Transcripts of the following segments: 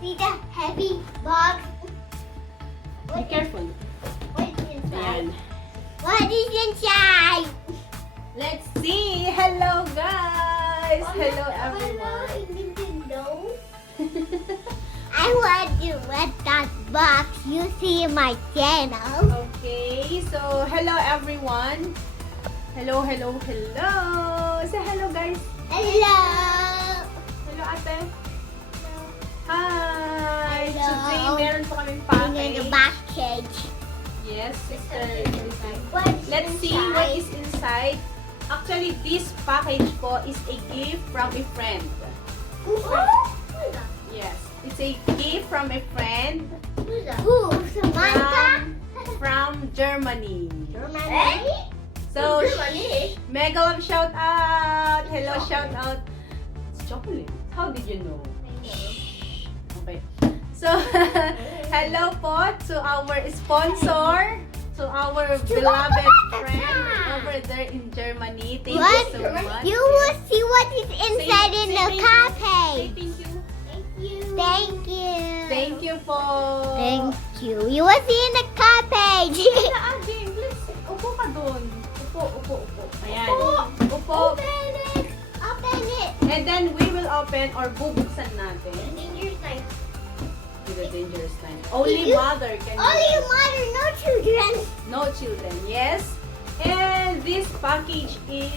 see the heavy box. Be careful. What is inside? Ayan. What is inside? Let's see. Hello, guys. Hello, everyone. Nintendo. I want to read that box. You see my channel. Okay, so hello, everyone. Hello, hello, hello. Say hello, guys. Hello. Hello, ate. Hi. Hello. Today, meron po kaming In the package. package. Yes, sister. What's Let's see what is inside. Actually, this package po is a gift from a friend. Who's Yes, it's a gift from a friend Who? Samantha? from Germany. Germany? So, Germany? mega love shout out. Hello, shout out. It's chocolate. How did you know? Okay. So, hello po to our sponsor, to our beloved friend over there in Germany. Thank What? you so much. You will see what is inside in the Say package. thank you. Thank you. Thank you po. Thank you. You will see in the package. Ate, please, upo ka dun. Upo. Ayan. Upo. Upo. Open it. Open it. And then we will open or bubuksan natin. Dangerous knife. With a dangerous knife. Only You- mother can Only use. mother, no children. No children, yes. And this package is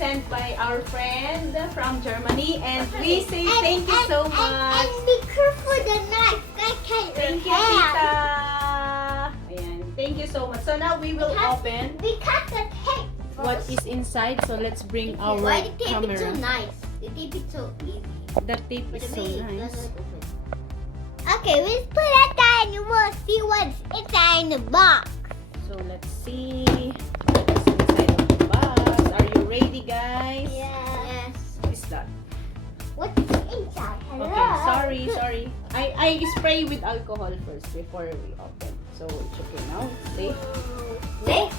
sent by our friend from Germany, and we say thank you so much. And be careful the knife. That can Thank you, Tita. Ayan, thank you so much. So now we will open We cut the tape. what is inside. So let's bring our Why the tape is so camera. nice? The tape is so easy. That tape is so nice. Okay, let's put that down and you will see what's inside the box. So let's see what is inside of the box. Are you ready, guys? Yes. What is that? What's inside? Hello. Okay, sorry. I spray with alcohol first before we open. So it's okay now. It's safe. Safe?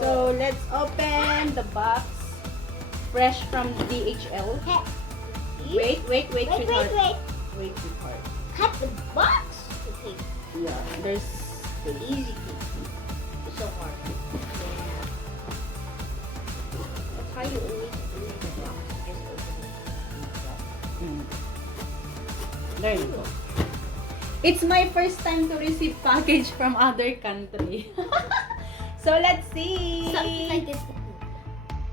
So let's open the box. Fresh from DHL. Wait, sweetheart. Wait, sweetheart. Cut the box. The tape. Yeah, there's The easy tape. It's so hard. That's how you always do the box. Just open it. Mm. There you go. It's my first time to receive package from other country. So let's see. Something like this.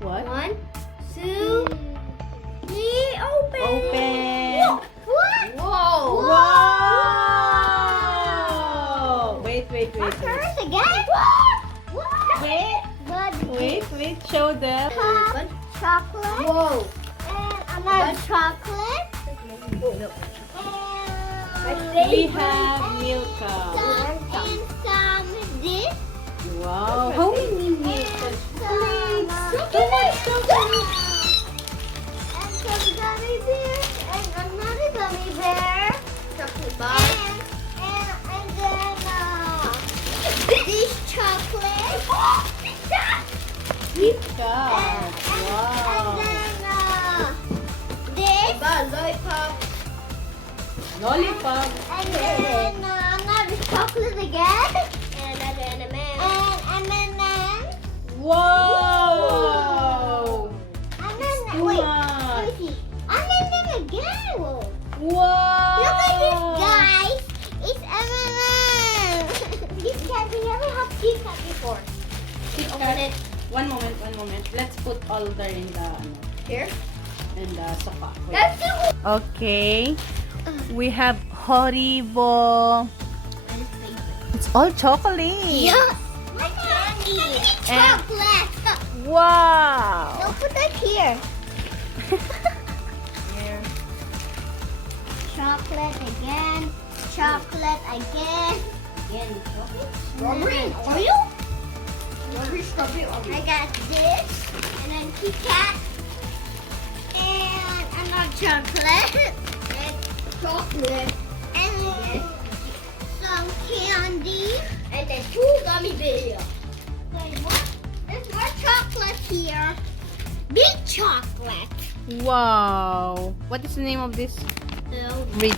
What? 1, 2, 3, open. Open. What? Whoa! Whoa! Whoa! Wait. First again? What? Wait. Show them. Chocolate. Whoa. And another chocolate. And We have Milka. and some this. Wow. How many Milka? And some gummy bears. And another gummy bear. Chocolate bar. And then this chocolate. Milka. And Wow. then this. Lollipop. Lollipop. And then another chocolate again. And another M&M. And M&M. Wow. And then Too wait. much. Let me see. M&M again. Wow. Look at this, guys. It's M&M. Kit Kat. We never had Kit Kat before. Kit Open Kat. it. One moment. Let's put all there in the Here. sofa. Wait. Let's do it. Okay. We have Haribo. It's all chocolate. Yes. Like candy. And- Chocolate. Wow. Don't put that here. Here. Chocolate again. Chocolate again. Again, chocolate. Strawberry and Oreo? Strawberry, strawberry, I got this. And then Kit Kat. And another chocolate. and chocolate. And some candy. And then 2 gummy bears. Wait, what? There's more chocolate here. Big chocolate. Wow. What is the name of this? Read.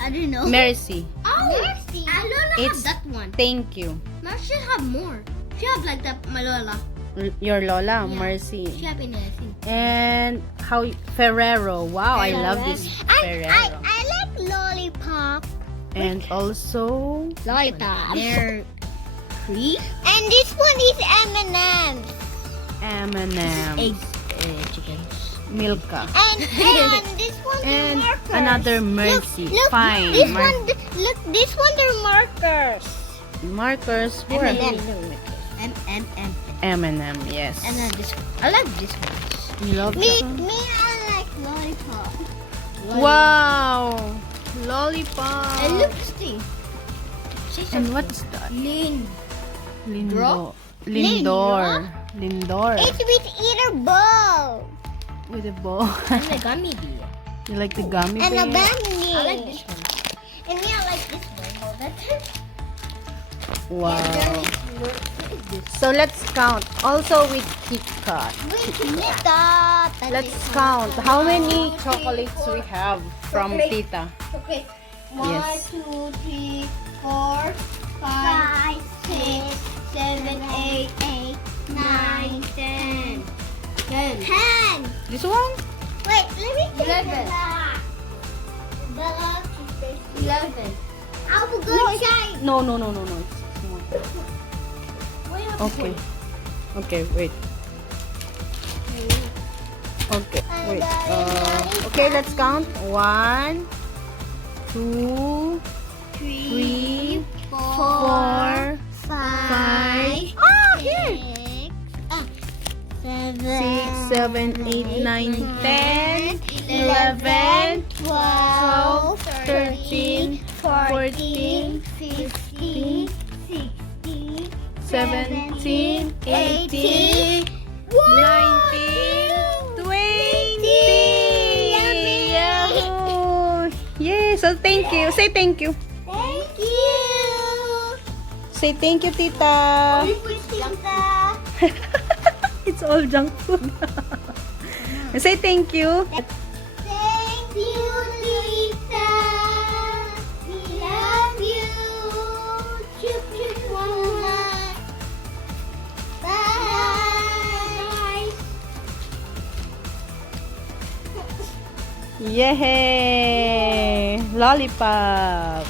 I don't know. Mercy. Oh, Mercy. I don't It's- have that one. Thank you. Mom should have more. She have like that, my Lola. Your Lola, Yeah. Mercy. She have in there, I think. And how Ferrero. Wow, I love this I Ferrero. like lollipop. And also Lollipop. They're free. And this one is M&M. M&M, Chickens. Milka, And this one and is markers. another Mercy. Look, Fine. This look, this one they're markers. Markers for M. M&M. Yes. And then this. I like this one. You love Me, that one? I like lollipop. Wow, lollipop. And look, see. And what's that? Lindor. Lindor. Lindor. It's with eater bow With a bow. And the gummy bear. You like the gummy and a bear? bunny. I like this one. And me, I like this one. Oh, that's it. Wow. What is this? So let's count. Also with Kit Kat. Stop. Let's count how many chocolates we have from Tita. Okay. Yes. 1, 2, 3, 4, 5, 6, 7, 8, 9, 10. 10. This one? Wait, let me take 11. the back. The last is 11. I will go inside. No. It's small. Okay. Okay, wait. Okay, wait. Okay, let's count. 1, 2, 3, 4, 5, Oh, here. 6, 7, 8, 9, 10, 11, 12, 13, 14, 15, 16, 17, 18, 19, 20. Yahoo! Yay! So thank you. Say thank you. Thank you. Say thank you, Tita. Tita. It's all junk food. Say thank you. Thank you, Tita. We love you. Chup chup mama. Bye. Yay! Lollipop.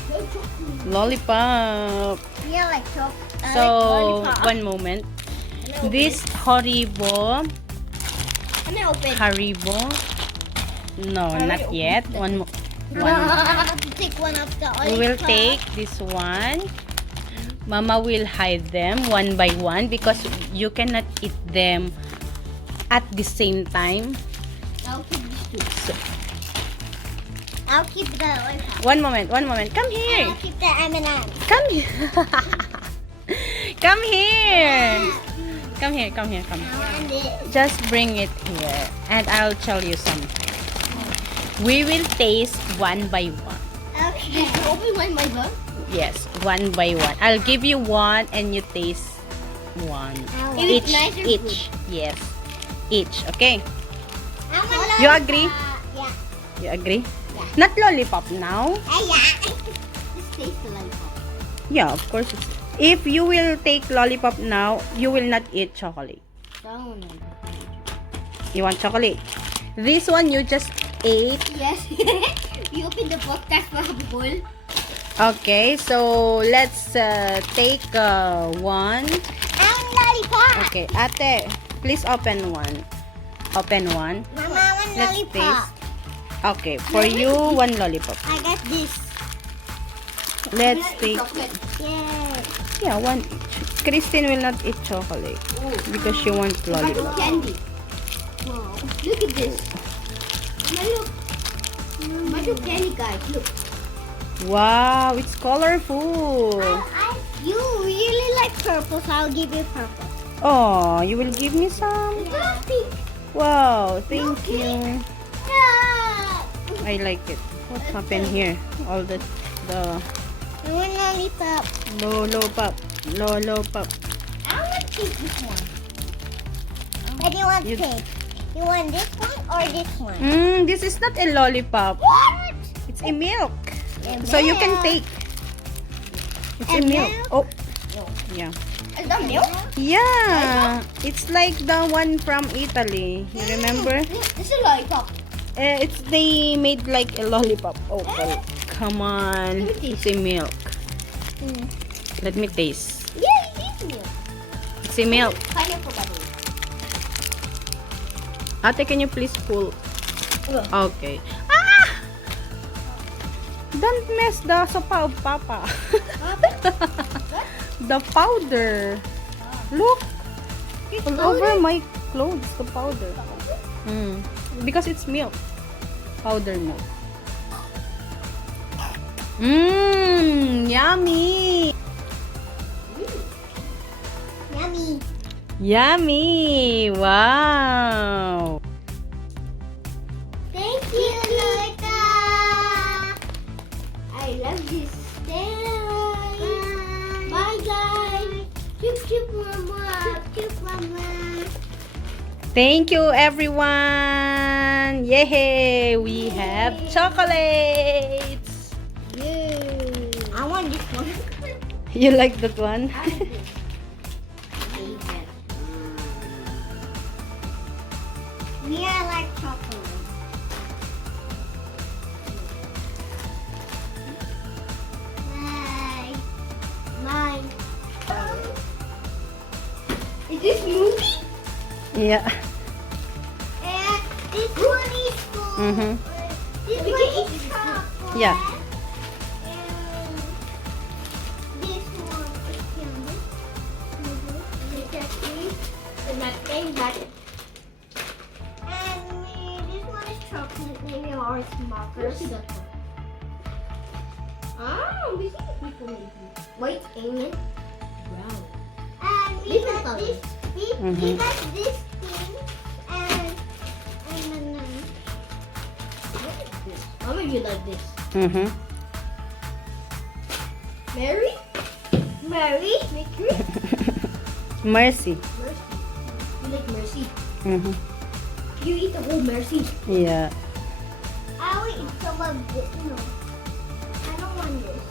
Lollipop. Yeah, like chocolate. So, one moment. This Haribo. Can I open? Haribo. No, not yet. One. Take one of the We will lollipop. take this one. Mama will hide them one by one because you cannot eat them at the same time. I'll keep these two. I'll keep the lollipop. One moment. Come here. I'll keep the M&M. Come here. Come here. Come here. I want it. Just bring it here and I'll tell you something. We will taste one by one. Okay. Open my mug. Yes, one by one. I'll give you one and you taste one. I want If it's Each, nice or each. Yes. Each, okay? I want You lollipop. agree? Yeah. You agree? Yeah. Not lollipop now. Yeah. This tastes the lollipop. Yeah, of course. If you will take lollipop now, you will not eat chocolate. You want chocolate? This one you just ate. Yes. We open the podcast for a bowl. Okay, so let's take one. I want lollipop. Okay, ate, please open one. Open one. Mama, I want Let's lollipop. taste. Okay, for you, one lollipop. I got this. Let's take. Chocolate. Yay. Yeah, one each. Christine will not eat chocolate because she wants lollipop. Candy. Wow. Look at this. Look. Bunch of candy, guys. Look. Wow, it's colorful. You really like purple, so I'll give you purple. Oh, you will give me some? Yeah. Pink. Wow, thank you. Yeah. I like it. What's happened here? All the I want lollipop. lollipop. I want to take this one. What do you want to You- take? You want this one or this one? This is not a lollipop. What? It's a milk. So you can take. It's a milk. Oh, yeah. Is that milk? Yeah. It's like the one from Italy. You remember? This is lollipop. It's they made like a lollipop. Oh, well, come on. It's a milk. Let me taste. Yeah, it is milk. It's a milk. Pineapple butter. Ate, can you please pull? Oh. Okay. Ah! Don't mess the sopa of Papa. The powder. Look. All over my clothes, the powder. Because it's milk. Powder milk. Yummy. Yummy. Yummy. Wow. Thank you, Loretta. I love this. Bye, guys. Chip, mama. Chip, mama. Thank you, everyone. Yay! We have chocolates. Yay. I want this one. You like that one? We are like chocolate. Bye. Bye. Is this movie? Yeah. And this one is for. This We one can eat is this chocolate. Yeah. And this one is candy. And that thing that. And this one is chocolate. Maybe orange markers. We see the people making white alien. Wow. And we Different got colors. this. We got this thing. And then. What is this? How would you like this? Mary? Mary. Mercury? Mercy. Mercy. You like Mercy? You eat the whole Mercy. Yeah. I will eat some of this. No. I don't want this.